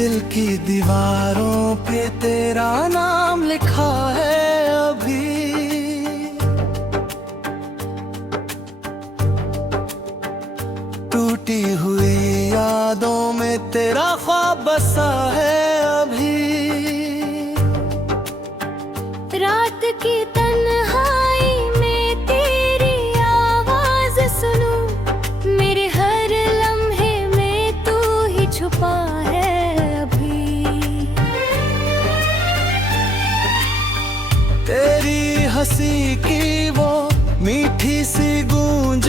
दिल की दीवारों पे तेरा नाम लिखा है अभी। टूटी हुई यादों में तेरा ख्वाब बसा है अभी। रात की तन्हाई में तेरी आवाज सुनूं, मेरे हर लम्हे में तू ही छुपा है अभी। तेरी हंसी की वो मीठी सी गूंज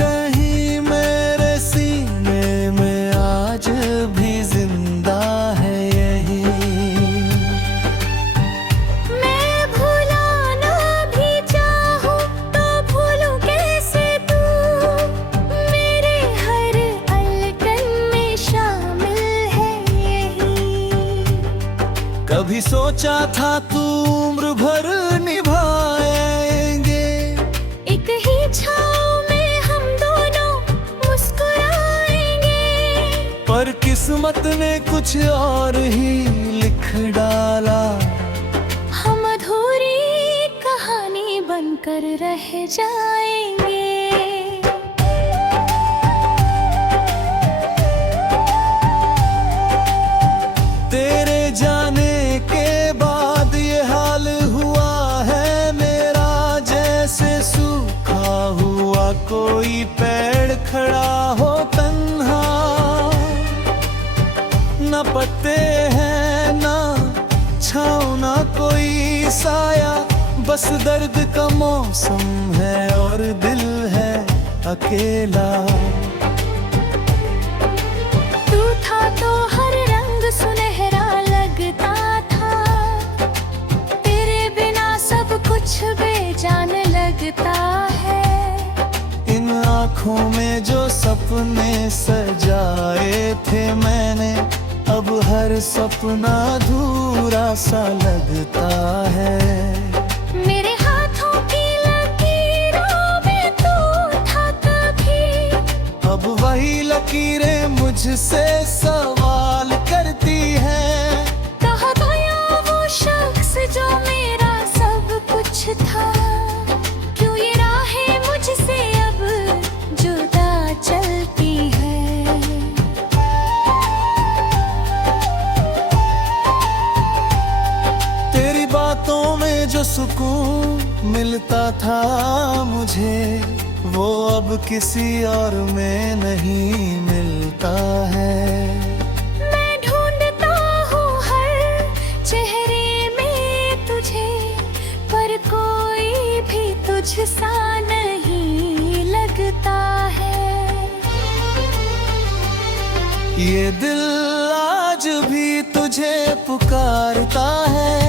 कहीं मेरे सीने में आज भी जिंदा है यही। मैं भुलाना भी चाहूं तो भूलूं कैसे तू, मेरे हर अलकन में शामिल है यही। कभी सोचा था तू उम्र भर निभाएंगे, एक ही छाँव में हम दोनों मुस्कुराएंगे। पर किस्मत ने कुछ और ही लिख डाला। हम अधूरी कहानी बनकर रह जाएंगे। तेरे जाने के बाद ये हाल हुआ है मेरा, जैसे सूखा हुआ कोई पेड़ खड़ा हो तन्हा। न पत्ते हैं ना छाँव ना कोई साया, बस दर्द का मौसम है और दिल है अकेला। तू था तो हर रंग सुनहरा लगता था, तेरे बिना सब कुछ बेजान लगता है। इन आँखों में जो सपने सजाए थे मैंने, अब हर सपना अधूरा सा लगता है। मेरे हाथों की लकीरों में तू था कभी, अब वही लकीरें मुझसे सवाल करती हैं। कहाँ गया वो शख्स जो मेरा सब कुछ था, क्यों ये राहें मुझसे अब जुदा चलती है। तेरी बातों में जो सुकून मिलता था मुझे, वो अब किसी और में नहीं मिलता है। मैं ढूंढता हूँ हर चेहरे में तुझे, पर कोई भी तुझसा नहीं लगता है। ये दिल आज भी तुझे पुकारता है,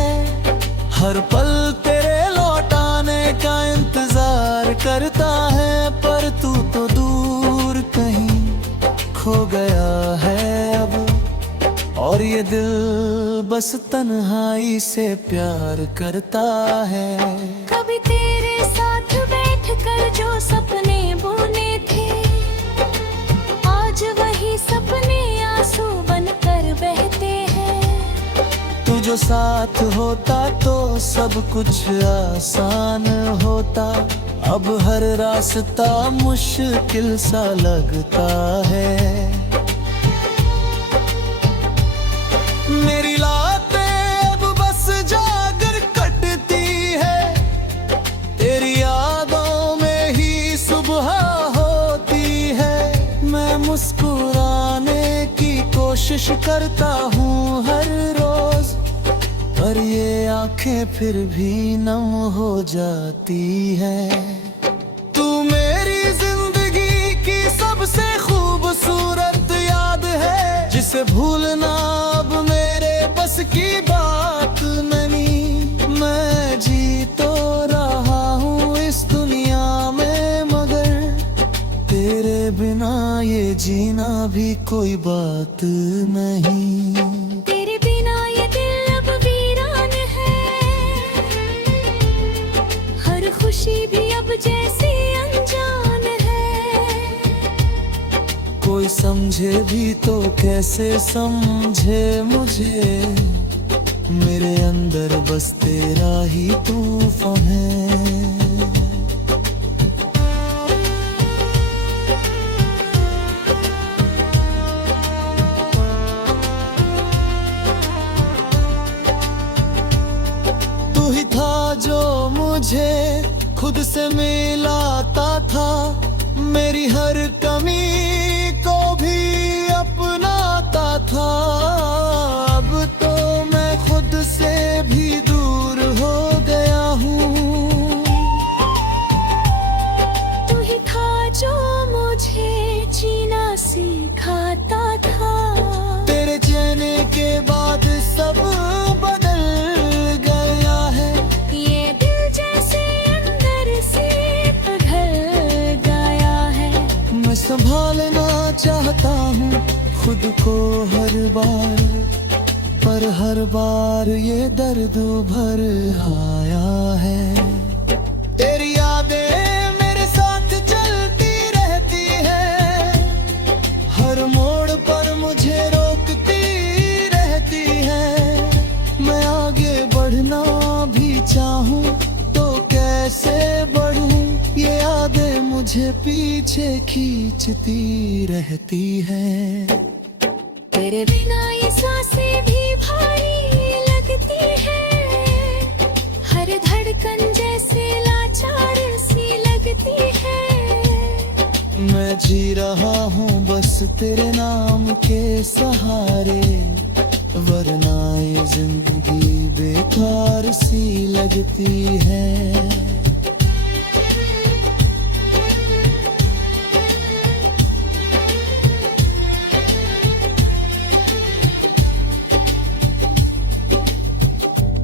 हर पल तेरे लौटाने का इंतजार करता है। पर तू तो दूर कहीं खो गया है अब, और ये दिल बस तन्हाई से प्यार करता है। कभी तेरे साथ बैठकर जो सपने बुने थे, आज वही सपने आंसू बनकर बहते हैं। तू जो साथ होता तो सब कुछ आसान होता, अब हर रास्ता मुश्किल सा लगता है। मेरी रातें अब बस जाकर कटती है, तेरी यादों में ही सुबह होती है। मैं मुस्कुराने की कोशिश करता हूँ हर रोज, पर ये आंखें फिर भी नम हो जाती हैं। तू मेरी जिंदगी की सबसे खूबसूरत याद है, जिसे भूलना अब मेरे बस की बात नहीं। मैं जी तो रहा हूँ इस दुनिया में, मगर तेरे बिना ये जीना भी कोई बात नहीं। तेरे बिना ये दिल अब वीरान है, हर खुशी भी अब जैसी अनजान है। कोई समझ समझे भी तो कैसे समझे मुझे, मेरे अंदर बस तेरा ही तूफान है। तू ही था जो मुझे खुद से मिलाता था, मेरी हर कमी को भी अपनाता था। अब तो मैं खुद से भी दूर हो गया हूँ। तू ही था जो मुझे जीना सिखाता था, तेरे चेहरे के बाद सब बदल गया है। ये दिल जैसे अंदर से पिघल गया है। मैं संभालना चाहता हूँ खुद को हर बार, पर हर बार ये दर्द भर आया है। तेरी यादें मेरे साथ चलती रहती है, हर मोड़ पर मुझे रोकती रहती है। मैं आगे बढ़ना भी चाहूँ तो कैसे बढ़ूँ, ये यादें मुझे पीछे खींचती रहती है। तेरे बिना ये सांसें भी भारी लगती है, हर धड़कन जैसे लाचार सी लगती है। मैं जी रहा हूँ बस तेरे नाम के सहारे, वरना ये जिंदगी बेकार सी लगती है।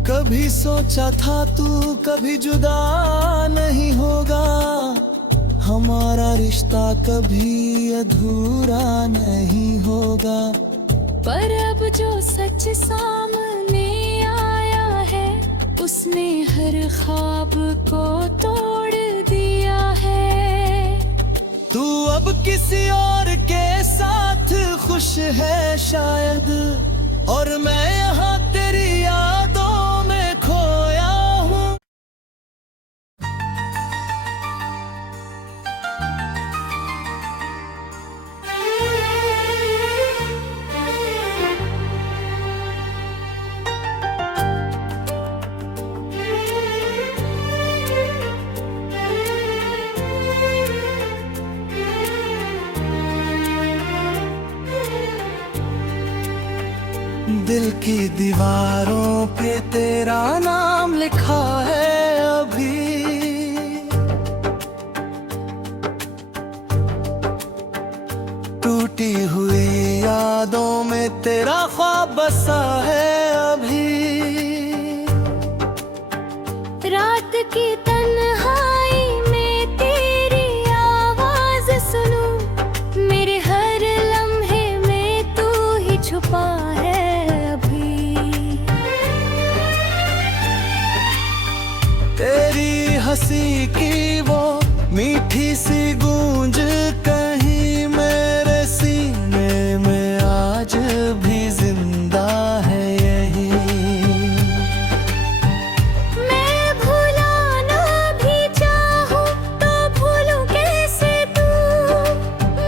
कभी सोचा था तू कभी जुदा नहीं होगा, हमारा रिश्ता कभी अधूरा नहीं होगा। पर अब जो सच सामने आया है, उसने हर ख्वाब को तोड़ दिया है। तू अब किसी और के साथ खुश है शायद, और मैं यहाँ तेरी यादों में खोया हूँ। दिल की दीवारों पे तेरा नाम लिखा है अभी, टूटी हुई यादों में तेरा ख्वाब बसा है अभी। रात की तन्हाई में तेरी आवाज सुनूं, मेरे हर लम्हे में तू ही छुपा है अभी। तेरी हंसी की वो मीठी सी गूंज कहीं मेरे सीने में आज भी जिंदा है यही। मैं भुलाना भी चाहूं तो भूलूं कैसे तू,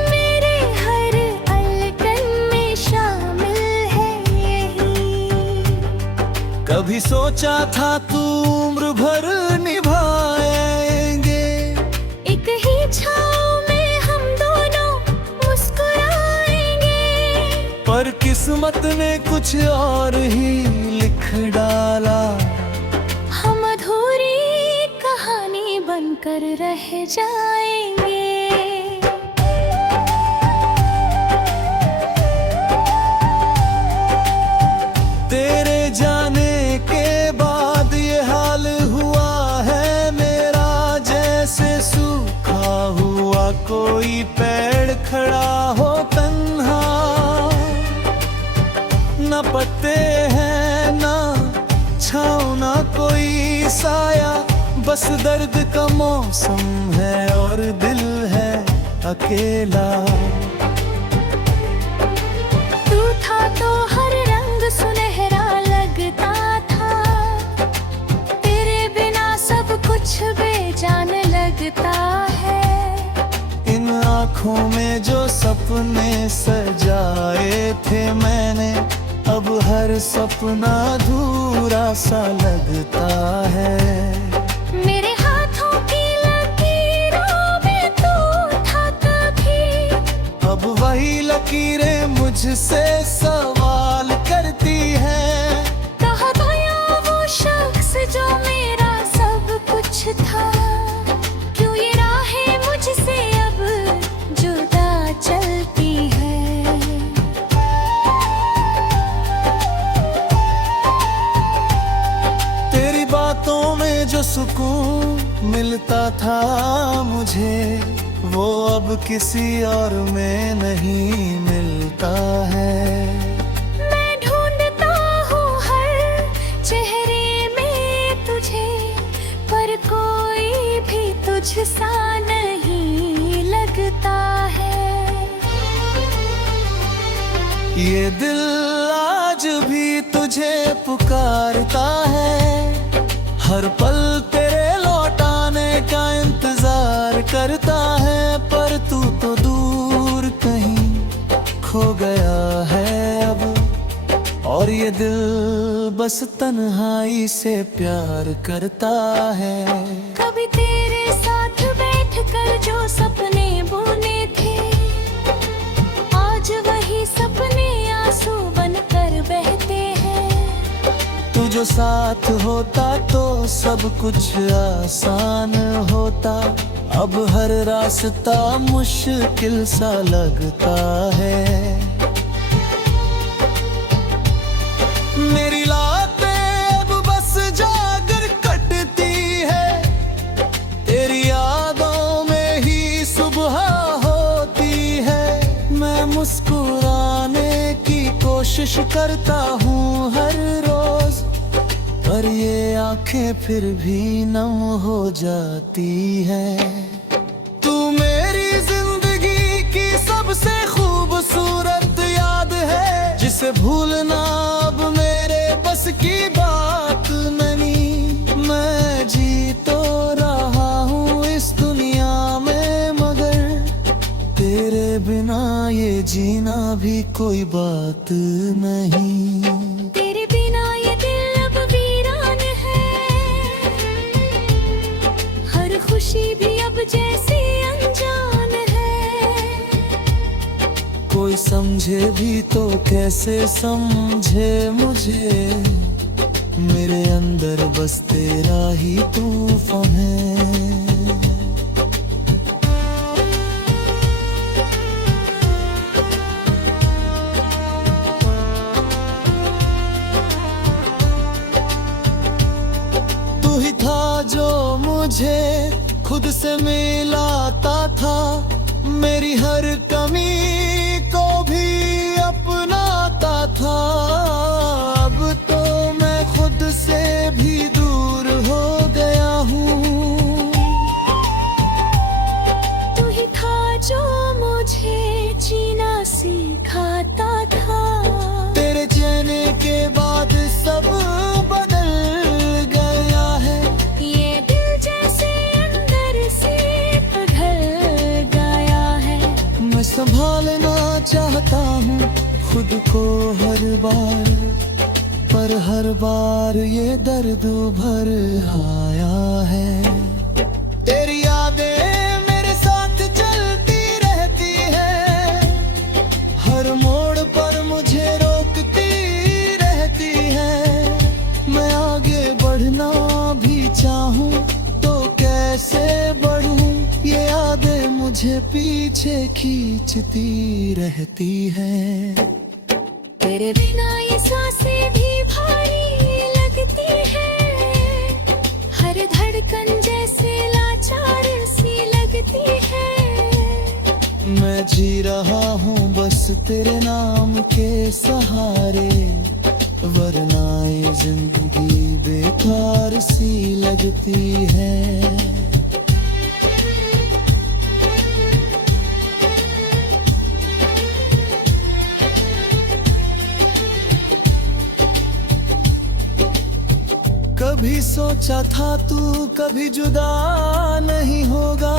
मेरे हर अलकन में शामिल है यही। कभी सोचा था तू उम्र भर निभाएंगे, एक ही छाँव में हम दोनों मुस्कुराएंगे। पर किस्मत ने कुछ और ही लिख डाला। हम अधूरी कहानी बनकर रह जाएंगे। तेरे जाने के बाद ये हाल हुआ है मेरा, जैसे सूखा हुआ कोई पेड़ खड़ा हो तन्हा। न पत्ते हैं ना छाँव ना कोई साया, बस दर्द का मौसम है और दिल है अकेला। था तो हर रंग सुनहरा लगता था। तेरे बिना सब कुछ बेजान लगता है। इन आँखों में जो सपने सजाए थे मैंने, अब हर सपना अधूरा सा लगता है। मेरे हाथों की लकीरों में तू था कभी, अब वही लकीरें मुझसे सवाल करती हैं। कहाँ गया वो शख्स जो मेरा सब कुछ था। क्यों ये राहें मुझसे अब जुदा चलती है। तेरी बातों में जो सुकून मिलता था मुझे, वो अब किसी और में नहीं मिलता है। मैं ढूंढता हूँ हर चेहरे में तुझे, पर कोई भी तुझसा नहीं लगता है। ये दिल आज भी तुझे पुकारता है, हर पल तेरे लौटाने का इंतजार करता है। पर तू तो दूर कहीं खो गया है अब, और ये दिल बस तन्हाई से प्यार करता है। कभी तेरे साथ बैठकर जो सपने बुने थे, आज वही सपने आंसू बनकर बहते हैं। तू जो साथ होता तो सब कुछ आसान होता, अब हर रास्ता मुश्किल सा लगता है। मेरी रातें अब बस जाकर कटती है, तेरी यादों में ही सुबह होती है। मैं मुस्कुराने की कोशिश करता हूँ हर रोज, पर ये आंखें फिर भी नम हो जाती हैं। तू मेरी जिंदगी की सबसे खूबसूरत याद है, जिसे भूलना अब मेरे बस की बात नहीं। मैं जी तो रहा हूँ इस दुनिया में, मगर तेरे बिना ये जीना भी कोई बात नहीं। तेरे बिना ये दिल अब वीरान है, हर खुशी भी अब जैसी अनजान है। कोई समझे भी तो कैसे समझे मुझे, मेरे अंदर बस तेरा ही तूफान है। तू ही था जो मुझे खुद से मिलाता था, मेरी हर कमी को भी अपनाता था। अब तो मैं खुद से भी दूर हो गया हूँ। तू ही था जो मुझे जीना सिखाता था। तेरे जाने के बाद सब बदल गया है, ये दिल जैसे अंदर से पिघल गया है। मैं संभालना चाहता हूँ खुद को हर बार, पर हर बार ये दर्द भर आया है। तेरी यादें मेरे साथ चलती रहती है, हर मोड़ पर मुझे रोकती रहती है। मैं आगे बढ़ना भी चाहूँ तो कैसे बढ़ूँ, ये यादें मुझे पीछे खींचती रहती हैं। तेरे बिना ये सांसें भी भारी लगती है, हर धड़कन जैसे लाचार सी लगती है। मैं जी रहा हूँ बस तेरे नाम के सहारे, वरना ये जिंदगी बेकार सी लगती है। सोचा था तू कभी जुदा नहीं होगा,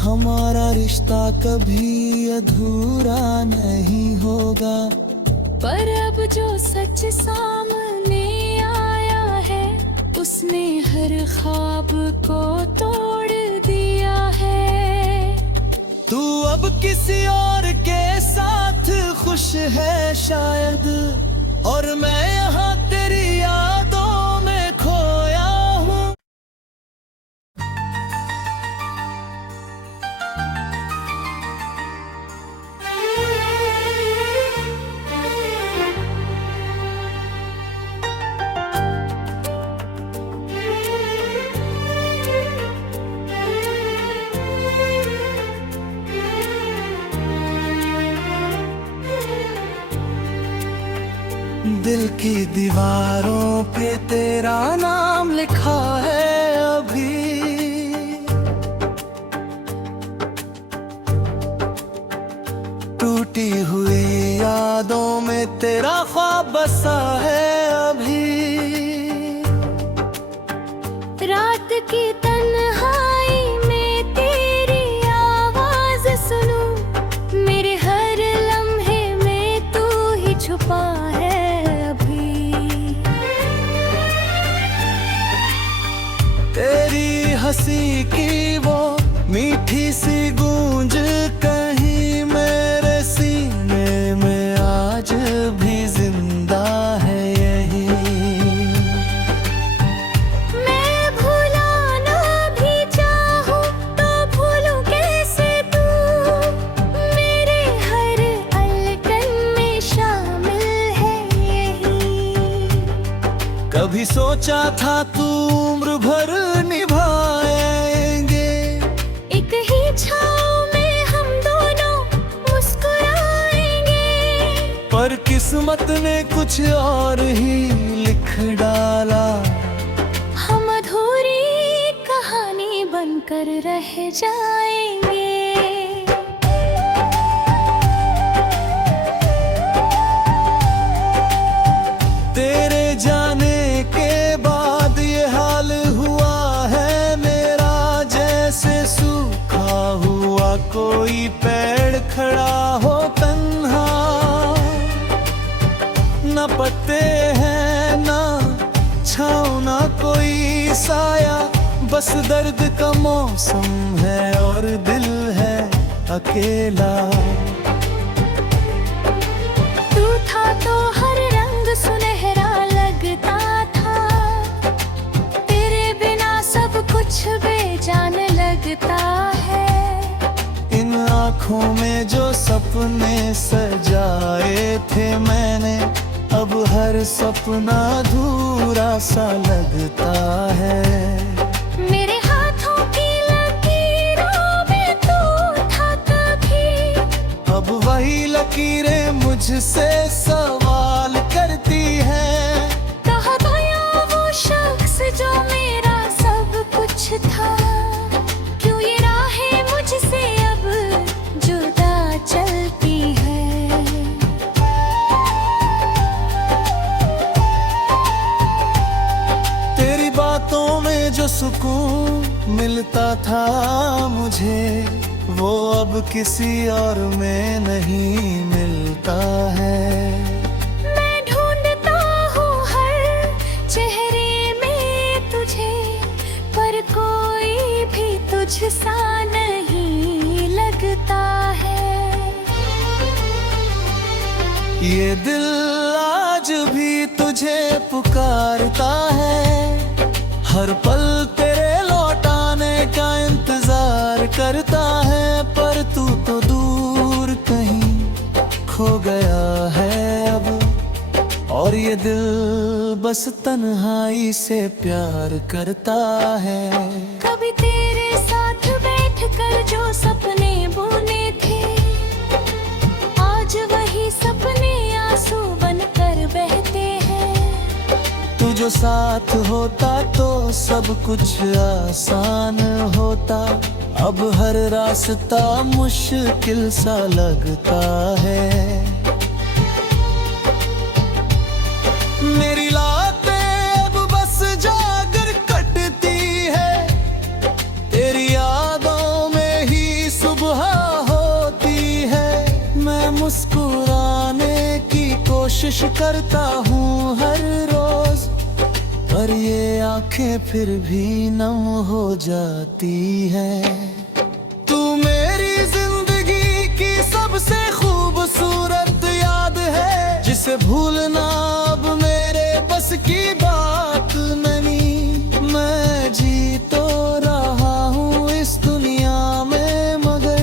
हमारा रिश्ता कभी अधूरा नहीं होगा। पर अब जो सच सामने आया है, उसने हर ख्वाब को तोड़ दिया है। तू अब किसी और के साथ खुश है शायद, और मैं यहाँ तेरी यादों में खोया हूँ। दिल की दीवारों पे तेरा नाम लिखा है अभी, टूटी हुई यादों में तेरा ख्वाब बसा है अभी। रात की तन्हाई में तेरी आवाज सुनूं, मेरे हर लम्हे में तू ही छुपा है अभी। तेरी हंसी की वो मीठी सी गूंज कहीं मेरे सीने में आज भी जिंदा है यही। मैं भुलाना भी चाहूं तो भूलूं कैसे तू, मेरे हर अलकन में शामिल है यही। कभी सोचा था तू उम्र भर निभाएंगे, एक ही छाँव में हम दोनों मुस्कुराएंगे। पर किस्मत ने कुछ और ही लिख डाला। हम अधूरी कहानी बनकर रह जाएंगे। तेरे जाने के बाद ये हाल हुआ है मेरा, जैसे सूखा हुआ कोई पेड़ खड़ा हो तन्हा। न पत्ते हैं ना छाँव ना कोई साया, बस दर्द का मौसम है और दिल है अकेला। तू था तो हर रंग सुनहरा लगता था, तेरे बिना सब कुछ बेजान लगता है। इन आँखों में जो सपने सजाए थे मैंने, अब हर सपना अधूरा सा लगता है। मेरे हाथों की लकीरों में तू था कभी, अब वही लकीरें मुझसे सवाल करती हैं। कहाँ गया वो शख्स जो मेरा सब कुछ था, क्यों ये राहें मुझसे अब जुदा चलती है। तेरी बातों में जो सुकून मिलता था मुझे, वो अब किसी और में नहीं मिलता है। मैं ढूंढता हूँ हर चेहरे में तुझे, पर कोई भी तुझसा नहीं लगता है। ये दिल आज भी तुझे पुकारता है, हर पल तेरे लौटाने का इंतजार करता है। पर तू तो दूर कहीं खो गया है अब, और ये दिल बस तन्हाई से प्यार करता है। कभी तेरे साथ बैठकर जो सपने बुने थे, आज वही सपने आंसू बनकर बहते हैं। तू जो साथ होता तो सब कुछ आसान होता, अब हर रास्ता मुश्किल सा लगता है। मेरी रातें अब बस जाग कोशिश करता हूँ हर रोज, पर ये आंखें फिर भी नम हो जाती हैं। तू मेरी जिंदगी की सबसे खूबसूरत याद है, जिसे भूलना अब मेरे बस की बात नहीं। मैं जी तो रहा हूँ इस दुनिया में, मगर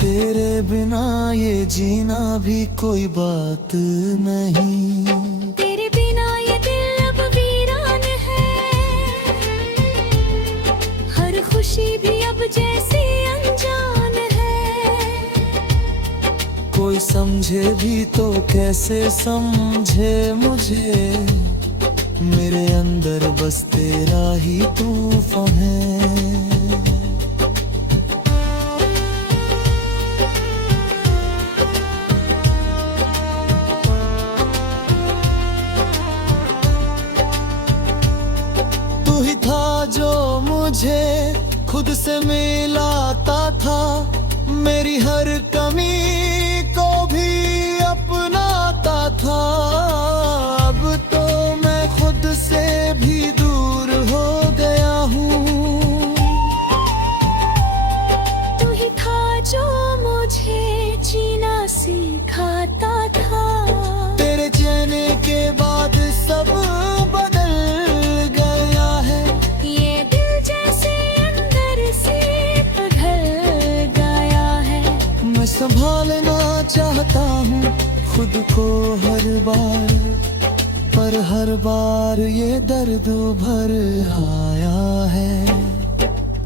तेरे बिना ये जीना भी कोई बात नहीं। तेरे बिना ये दिल अब वीरान है, हर खुशी भी अब जैसी अनजान है। कोई समझे भी तो कैसे समझे मुझे, मेरे अंदर बस तेरा ही तूफान है। तू ही था जो मुझे खुद से मिलाता था, मेरी हर कमी को भी अपनाता था। अब तो मैं खुद से भी दूर हो गया हूँ। तू ही था जो मुझे जीना सिखाता था, तेरे जाने के बाद सब बदल गया है। ये दिल जैसे अंदर से पिघल गया है। मैं संभालना चाहता हूँ खुद को हर बार, पर हर बार ये दर्द भर आया है।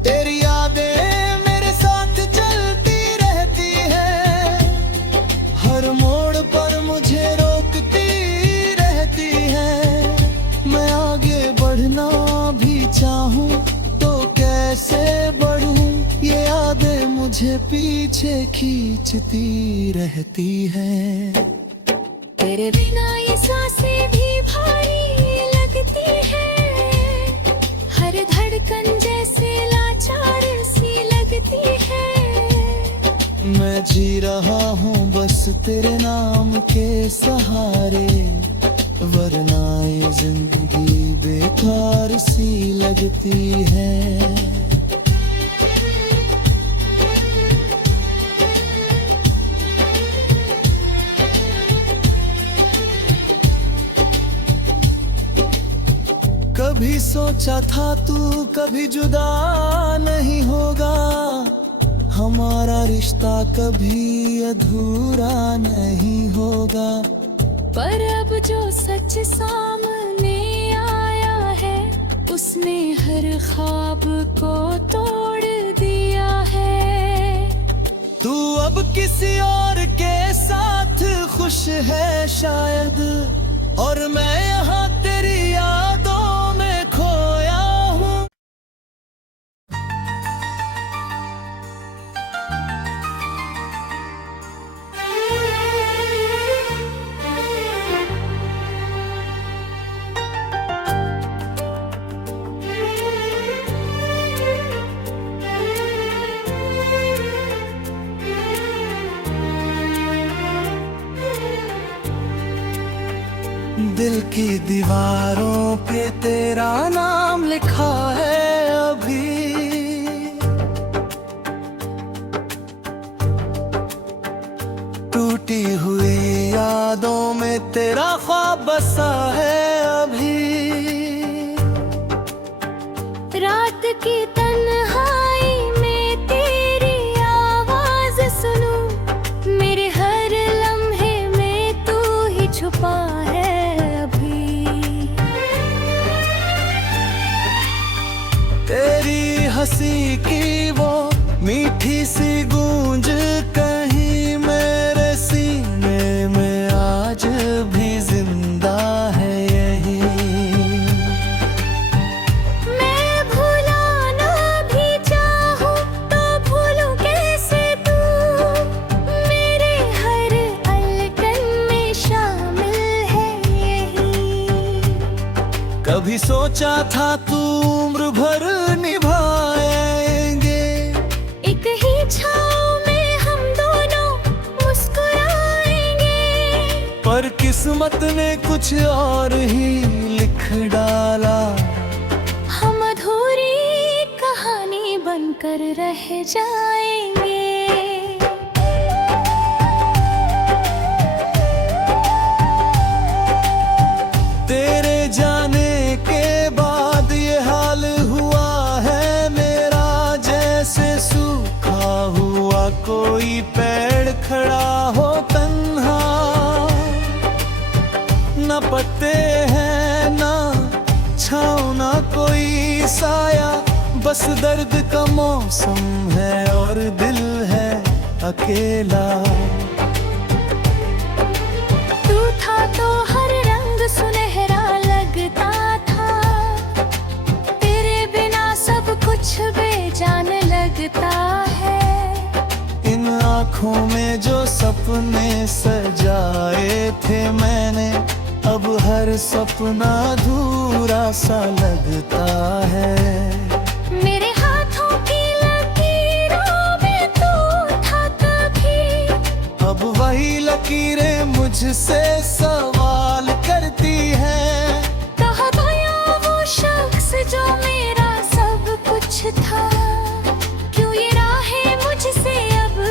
तेरी यादें मेरे साथ चलती रहती है, हर मोड़ पर मुझे रोकती रहती है। मैं आगे बढ़ना भी चाहूँ तो कैसे बढ़ूँ, ये यादें मुझे पीछे खींचती रहती हैं। तेरे बिना ये सांसें भी भारी लगती है, हर धड़कन जैसे लाचार सी लगती है। मैं जी रहा हूँ बस तेरे नाम के सहारे, वरना ये जिंदगी बेकार सी लगती है। कभी सोचा था तू कभी जुदा नहीं होगा, हमारा रिश्ता कभी अधूरा नहीं होगा। पर अब जो सच सामने आया है, उसने हर ख्वाब को तोड़ दिया है। तू अब किसी और के साथ खुश है शायद, और मैं यहाँ तेरी यादों में खोया हूँ। दिल की दीवारों पे तेरा नाम लिखा है अभी, टूटी हुई यादों में तेरा ख्वाब बसा है अभी। रात की तन्हाई में तेरी आवाज सुनूं, मेरे हर लम्हे में तू ही छुपा है अभी। तेरी हंसी की वो मीठी सी गूंज कहीं मेरे सीने में आज भी जिंदा है यही। मैं भुलाना भी चाहूं तो भूलूं कैसे तू, मेरे हर अलकन में शामिल है यही। कभी सोचा था तू उम्र भर निभाएंगे, एक ही छाँव में हम दोनों मुस्कुराएंगे। पर किस्मत किस्मत ने कुछ और ही लिख डाला। हम अधूरी कहानी बनकर रह जाएंगे। तेरे जाने के बाद ये हाल हुआ है मेरा, जैसे सूखा हुआ कोई पेड़ खड़ा हो तन्हा। न पत्ते हैं ना छाँव ना कोई साया, बस दर्द का मौसम है और दिल है अकेला। तू था तो हर रंग सुनहरा लगता था, तेरे बिना सब कुछ बेजान लगता है। इन आँखों में जो सपने सजाए थे मैंने, अब हर सपना अधूरा सा लगता है। मेरे हाथों की लकीरों में तू था कभी, अब वही लकीरें मुझसे सवाल करती हैं। कहाँ गया वो शख्स जो मेरा सब कुछ था, क्यों ये राहें मुझसे अब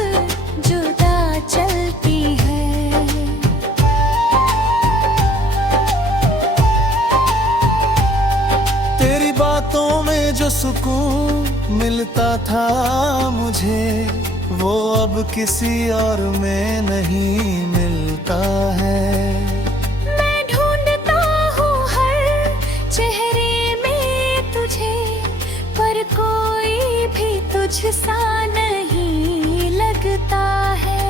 जुदा चलती है। तेरी बातों में जो सुकून मिलता था मुझे, वो अब किसी और में नहीं मिलता है। मैं ढूंढता हूँ हर चेहरे में तुझे, पर कोई भी तुझसा नहीं लगता है।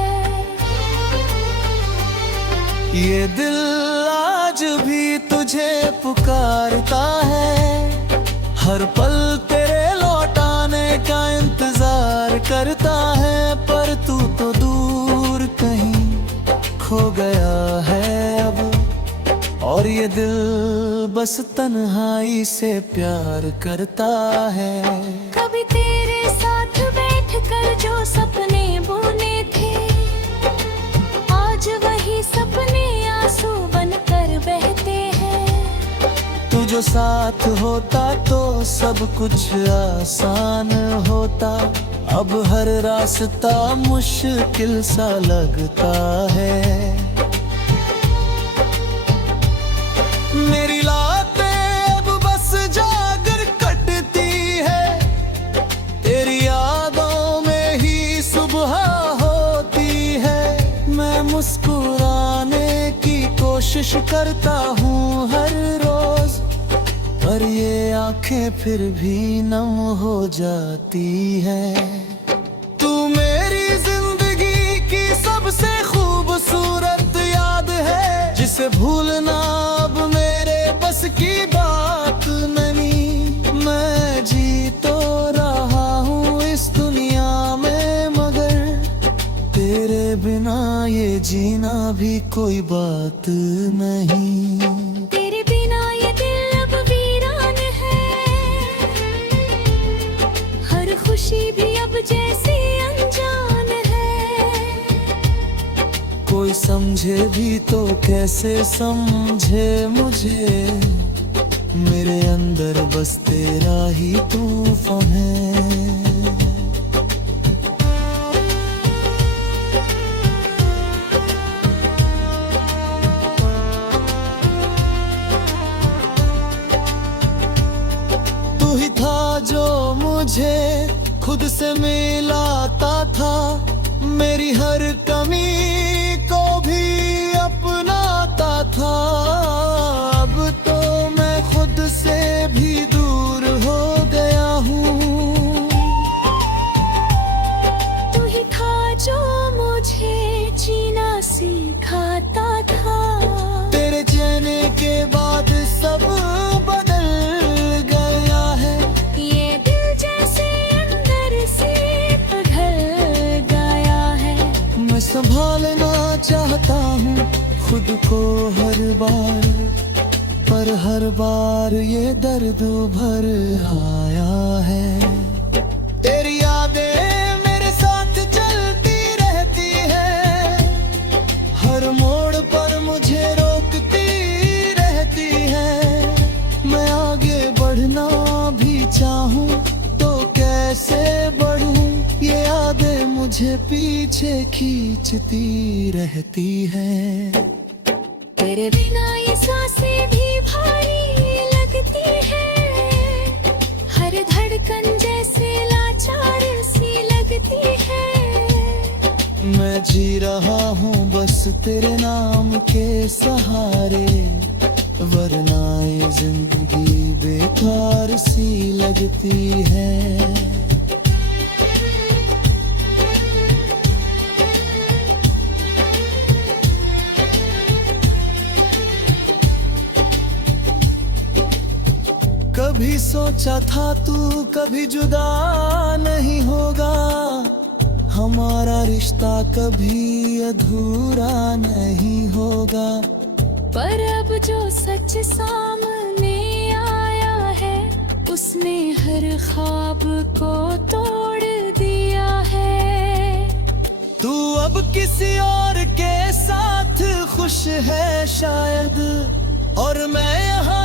ये दिल आज भी तुझे पुकारता है, हर पल तेरे लौटाने का इंतजार करता है। पर तू तो दूर कहीं खो गया है अब, और ये दिल बस तन्हाई से प्यार करता है। कभी तेरे साथ बैठकर जो सपने बुने थे, आज वही सपने आंसू बनकर बहते हैं। तू जो साथ होता तो सब कुछ आसान होता, अब हर रास्ता मुश्किल सा लगता है। मेरी रातें अब बस जाकर कटती है, तेरी यादों में ही सुबह होती है। मैं मुस्कुराने की कोशिश करता हूँ हर रोज, पर ये आंखें फिर भी नम हो जाती हैं। तू मेरी जिंदगी की सबसे खूबसूरत याद है, जिसे भूलना अब मेरे बस की बात नहीं। मैं जी तो रहा हूँ इस दुनिया में, मगर तेरे बिना ये जीना भी कोई बात नहीं। तेरे बिना ये दिल अब वीरान है, हर खुशी भी अब जैसी अनजान है। कोई समझे भी तो कैसे समझे मुझे, मेरे अंदर बस तेरा ही तूफान है। तू ही था जो मुझे खुद से मिलाता था, मेरी हर कमी को भी अपनाता था। अब तो मैं खुद से भी दूर हो गया हूँ। तू ही था जो मुझे जीना सिखाता था, तेरे जाने के बाद सब बदल गया है। ये दिल जैसे अंदर से पिघल गया है। मैं संभालना चाहता हूँ खुद को हर बार, पर हर बार ये दर्द भर आया है। तेरी यादें मेरे साथ चलती रहती है, हर मोड़ पर मुझे रोक पीछे खींचती रहती है। तेरे बिना ये सांसें भी भारी लगती है, हर धड़कन जैसे लाचार सी लगती है। मैं जी रहा हूँ बस तेरे नाम के सहारे, वरना ये जिंदगी बेकार सी लगती है। कभी सोचा था तू कभी जुदा नहीं होगा, हमारा रिश्ता कभी अधूरा नहीं होगा। पर अब जो सच सामने आया है, उसने हर ख्वाब को तोड़ दिया है। तू अब किसी और के साथ खुश है शायद, और मैं यहाँ